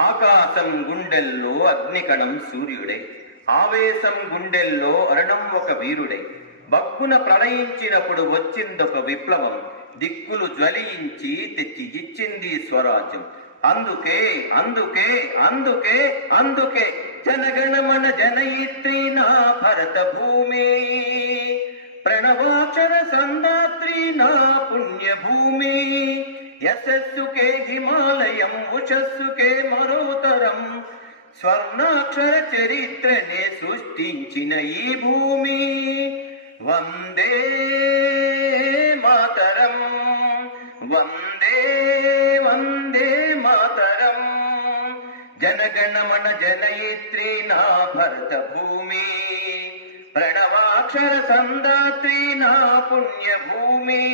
ఆకాశం గుండెల్లో అగ్నికణం సూర్యుడై, ఆవేశం గుండెల్లో అరణం ఒక వీరుడై, బక్కున ప్రణయించినప్పుడు వచ్చిందొక విప్లవం, దిక్కులు జ్వలించి తెచ్చి ఇచ్చింది స్వరాజ్యం. అందుకే అందుకే అందుకే అందుకే జనగణమన జనయిత్రి నా భరత భూమి, ప్రణవాక్షర సందాత్రి నా పుణ్యభూమి. యశస్సుకే హిమాలయం, ఉషస్సుకే మరోతరం, స్వర్ణాక్షర చరిత్రనే సృష్టించిన ఈ భూమి. వందే మాతరం, వందే వందే మాతరం, జనగణమన జనయిత్రి నా భరత భూమి, ప్రణవాక్షర సందాత్రి నా పుణ్యభూమి.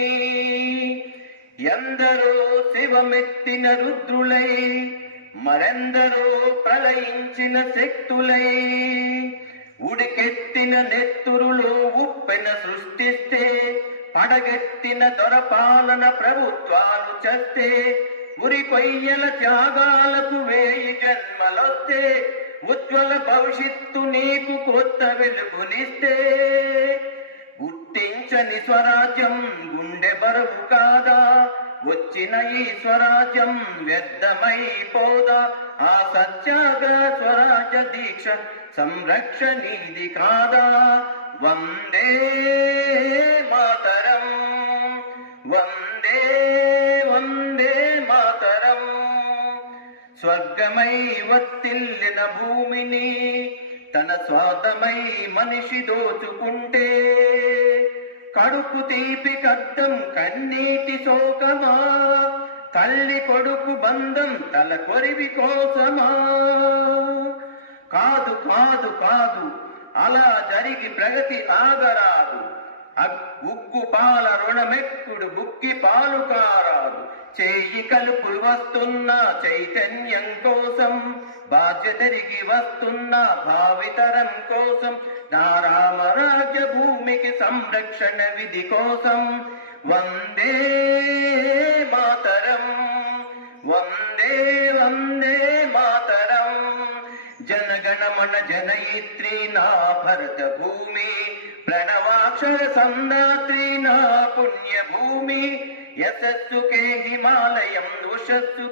ఎందరో శివమెత్తిన రుద్రులై, మరెందరో ప్రళయించిన శక్తులై, ఉడికెత్తిన నెత్తురులో ఉప్పెన సృష్టిస్తే, పడగెత్తిన దొరపాలన ప్రభుత్వాలు చస్తే, ఉరి కొయ్యల త్యాగాలకు 1000 జన్మలొస్తే, ఉజ్వల భవిష్యత్తు నీకు కొత్త వెలుగునిస్తే. గుర్తించని స్వరాజ్యం గుండె బరువు కాదా, వచ్చిన ఈ స్వరాజ్యం వ్యర్థమైపోదా. ఆ సత్యాగ్రహ స్వరాజ్య దీక్ష సంరక్షణీది కాదా. వందే మాతరం, వందే వందే మాతరం. స్వర్గమై వత్తిల్లిన భూమిని తన స్వార్థమై మనిషి దోచుకుంటే, కడుపు తీపి కద్దం కన్నీటి శోకమా, తల్లి కొడుకు బంధం తల కొరివి కోసమా. కాదు కాదు కాదు, అలా జరిగి ప్రగతి ఆగరాదు. ఉగ్గు పాల రుణమెక్కుడు బుక్కి పాలు కారాదు. చేయి కలుపు వస్తున్న చైతన్యం కోసం, బాధ్యతరిగి వస్తున్న భావితరం కోసం, నా రామరాజ్య భూమికి సంరక్షణ విధి కోసం. వందే మాతరం, వందే వందే మాతరం, జనగణమన జనయిత్రి నా భరత భూమి, ప్రణవాక్షర సందాత్రి నా పుణ్యభూమి. యశస్సుకే హిమాలయం, ఉషస్సు